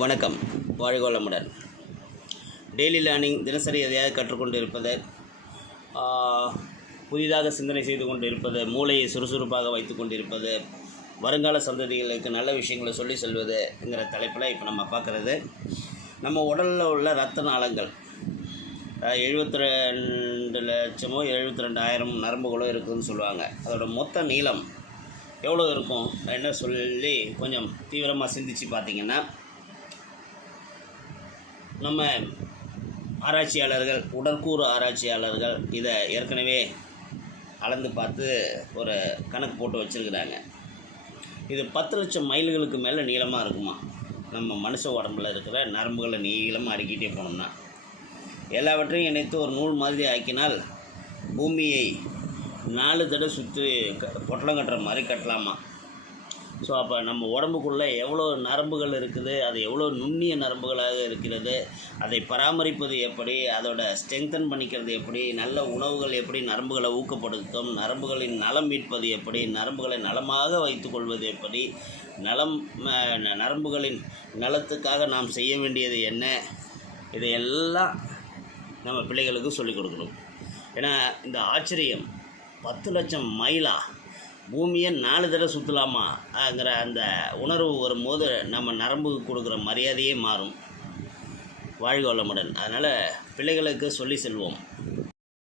வணக்கம். வாழ்கோளமுடன் daily learning தினசரி எதையாவது கற்றுக்கொண்டு இருப்பது புதிதாக சிந்தனை செய்து கொண்டு இருப்பது மூளையை சுறுசுறுப்பாக வைத்து கொண்டிருப்பது வருங்கால சந்ததிகளுக்கு நல்ல விஷயங்களை சொல்லி சொல்வதுங்கிற தலைப்பில் இப்போ நம்ம பார்க்குறது. நம்ம உடலில் உள்ள ரத்த நாளங்கள் எழுபத்தி ரெண்டு லட்சமோ எழுபத்தி ரெண்டாயிரம் நரம்புகளோ இருக்குதுன்னு சொல்லுவாங்க. அதோடய மொத்த நீளம் எவ்வளோ இருக்கும்? என்ன சொல்லி கொஞ்சம் தீவிரமாக சிந்திச்சு பார்த்தீங்கன்னா நம்ம ஆராய்ச்சியாளர்கள் உடற்கூறு ஆராய்ச்சியாளர்கள் இதை ஏற்கனவே அளந்து பார்த்து ஒரு கணக்கு போட்டு வச்சுருக்கிறாங்க. இது பத்து லட்சம் மைல்களுக்கு மேலே நீளமாக இருக்குமா? நம்ம மனுஷ உடம்புல இருக்கிற நரம்புகளை நீளமாக அடுக்கிட்டே போனோம்னா. எல்லாவற்றையும் இணைத்து ஒரு நூல் மாதிரி ஆக்கினால் பூமியை நாலு தடவை சுற்றி க பொட்டலம் கட்டுற மாதிரி கட்டலாமா? ஸோ அப்போ நம்ம உடம்புக்குள்ளே எவ்வளோ நரம்புகள் இருக்குது அது எவ்வளோ நுண்ணிய நரம்புகளாக இருக்கிறது அதை பராமரிப்பது எப்படி அதோட ஸ்ட்ரெங்தன் பண்ணிக்கிறது எப்படி நல்ல உணவுகள் எப்படி நரம்புகளை ஊக்கப்படுத்தும் நரம்புகளின் நலம் மீட்பது எப்படி நரம்புகளை நலமாக வைத்துக்கொள்வது எப்படி நலம் நரம்புகளின் நலத்துக்காக நாம் செய்ய வேண்டியது என்ன இதையெல்லாம் நம்ம பிள்ளைகளுக்கு சொல்லிக் கொடுக்கணும். ஏன்னா இந்த ஆச்சரியம் பத்து லட்சம் மைலா பூமியை நாலு தடவை சுற்றலாமாங்கிற அந்த உணர்வு வரும்போது நம்ம நரம்புக்கு கொடுக்குற மரியாதையே மாறும். வாழ்க வளமுடன். அதனால் பிள்ளைகளுக்கு சொல்லி செல்வோம்.